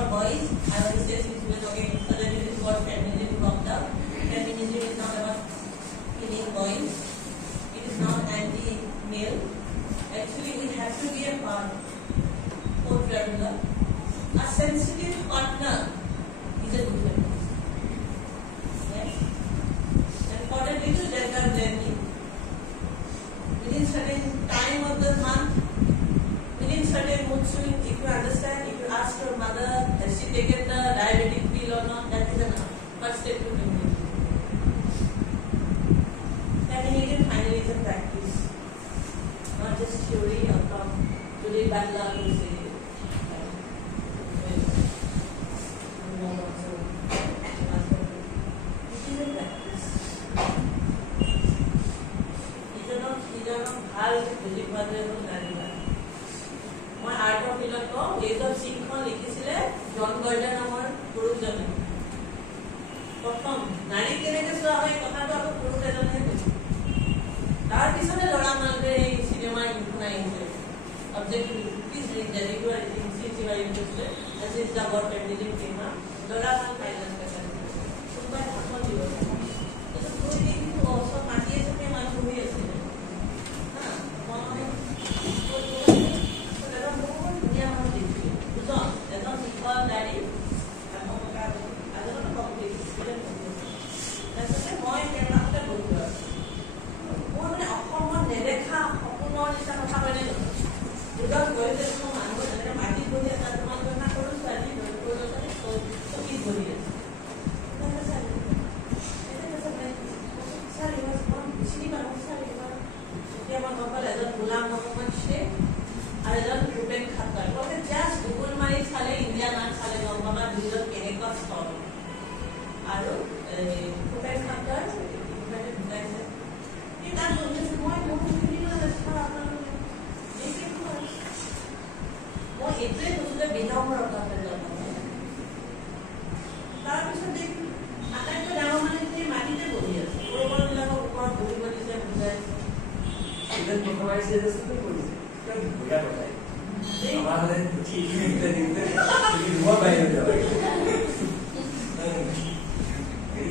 for boys. I always say since we were talking, suddenly this word feminism popped up. Feminism is not about killing boys. It is not anti-male. Actually, we have to be a part for traveler. A sensitive partner is a good feminist. Yes. And for a little desert journey, within certain time of the month, within certain mood swing, if you understand, if you ask your mother, has she taken the diabetic pill or not, that is enough. First step to feminism. Feminism finally is a practice, not just theory or from today bad luck to say. মই আৰ্টৰ ফিল্ডত কওঁ age of সিংখন লিখিছিলে জন Gordon নামৰ পুৰুষজনে প্ৰথম নাৰী কেনেকৈ চোৱা হয় কথাটো আকৌ পুৰুষ এজনেহে কৈছে তাৰ পিছতে ল'ৰা মানুহে এই চিনেমাৰ গীতখন আহিছে objective please read that you are reading since you are interested this is the word feminism came up ল'ৰা মানুহ ফাইনেন্স পেছা কোনোবাই ভাষণ দিব এইটো কৈ কিন্তু ওচৰত মাতি আছে মানুহ বহি আছে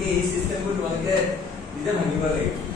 এই সিস্টেমবোৰ তোমালোকে নিজে ভাঙিব লাগিব